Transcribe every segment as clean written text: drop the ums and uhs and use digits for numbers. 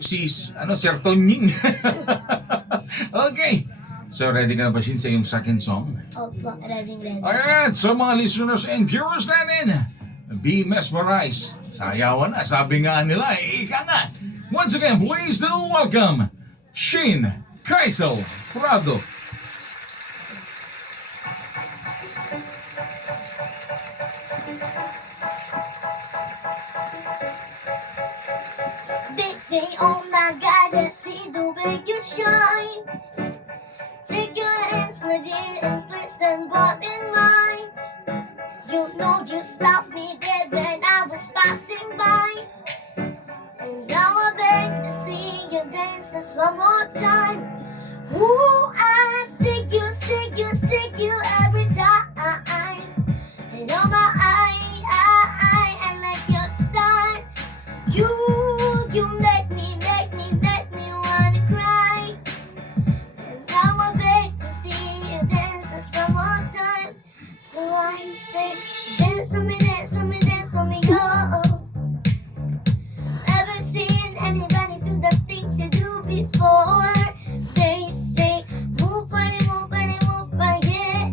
Serotonin. Okay. So, ready ka na ba, Shin, sa iyong second song? Opo, ready. Alright, so mga listeners and viewers natin, be mesmerized. Sayawan na, sabi nga nila, ika nga. Once again, please do welcome Shin Kaisel Prado. They say, oh my God, I see the way you shine. Take your hands, my dear, and place them both in mine. You know you stopped me dead when I was passing by. And now I beg to see you dance just one more time. Ooh, I see you every time. And oh my, I like your style. You make me wanna cry. And now I beg to see you dance just one more time. So I say, dance for me, oh. Ever seen anybody do the things you do before? They say, move funny, yeah.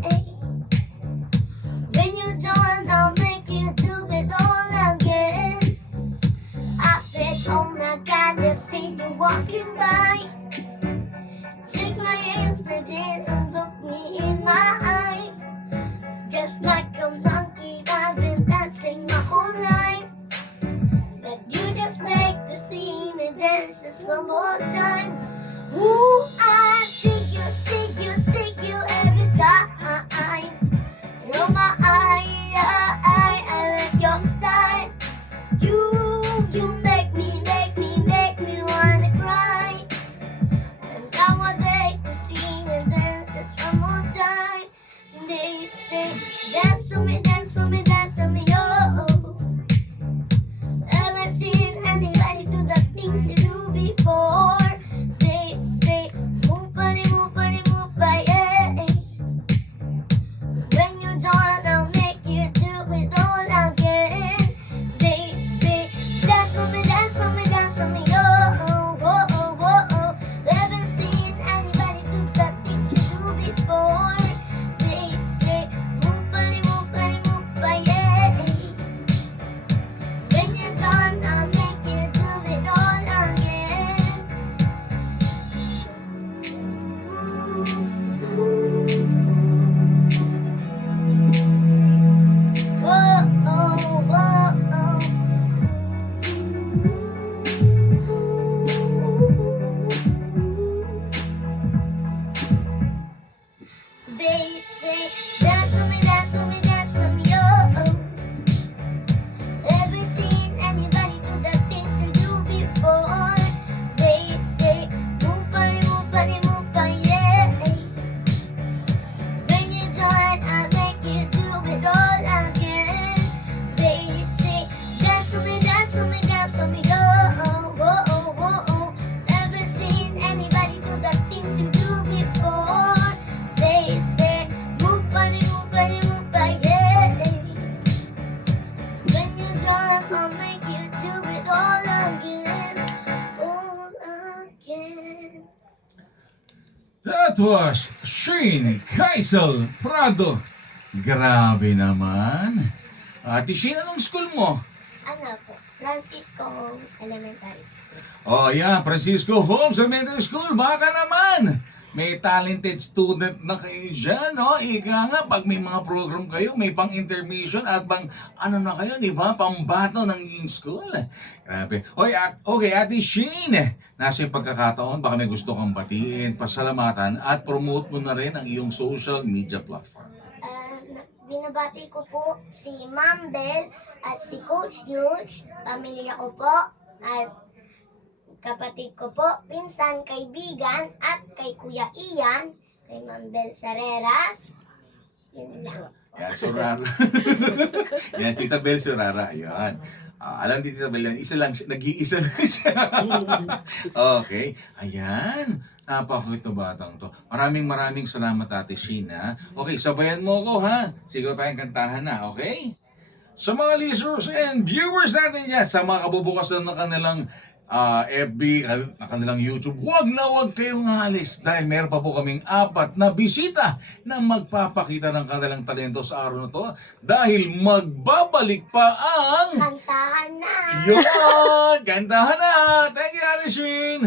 When you don't, I'll make you do it all again. I said, oh my God, I see you walking by. Take my hands, my dear, and look me in my eye. Just like a monkey, I've been dancing my whole life. But you just beg to see me dance just one more time. Ooh, I see you every time. And oh my, I like your style. You make me wanna cry. And now I beg to see you dance just one more time. They say, dance to me, oh. Ever seen anybody do the things you do before? They say, move funny, yeah. When you don't, I'll make you do it all again. They say, dance for me, oh. Ever seen anybody do the things you do before? They say, move funny, yeah. When you're done, I'll make you do it all again. They say, dance for me, oh. Ever seen anybody do the things you do before? They say, move funny, yeah. When you're done, I'll make you do it all again. They say, dance for me, oh. Ever seen anybody do the things you do before? They say, move funny, yeah. When you're done, I'll make you do it all again. That was Shin Kaisel Prado. Grabe naman. Ate Shin, anong school mo? Ano po? Francisco Holmes Elementary School. Oh, yeah, Francisco Holmes Elementary School. Baka naman. May talented student na kayo dyan, no? Ika nga, pag may mga program kayo, may pang-intermission at pang, ano na kayo, di ba? Pang-bato ng in school. Grabe. Okay, Ate Shane, nasa yung pagkakataon, baka may gusto kang batiin, pasalamatan, at promote mo na rin ang iyong social media platform. Binabati ko po si Ma'am Bell at si Coach Huge, pamilya ko po, at kapatid ko po, pinsan, kaibigan, at kay Kuya Ian, kay Ma'am Bel Sareras. Yun lang. Yan, Surara. Yan, Tita Bel Surara. Yan. Alam din Tita Bel, isa lang siya, nag-iisa lang siya. Okay. Ayan. Napakakit na batang to. Maraming salamat, Ate Sheena. Okay, sabayan mo ako, ha? Sigaw tayong kantahan na, okay? Sa mga listeners and viewers natin dyan, sa mga kabubukas na ng kanilang FB, kanilang YouTube. Huwag na huwag kayong alis dahil meron pa po kaming 4 na bisita na magpapakita ng kanilang talento sa araw na to dahil magbabalik pa ang Kantahan na! yun! Gandahan na! Thank you, Alishrin!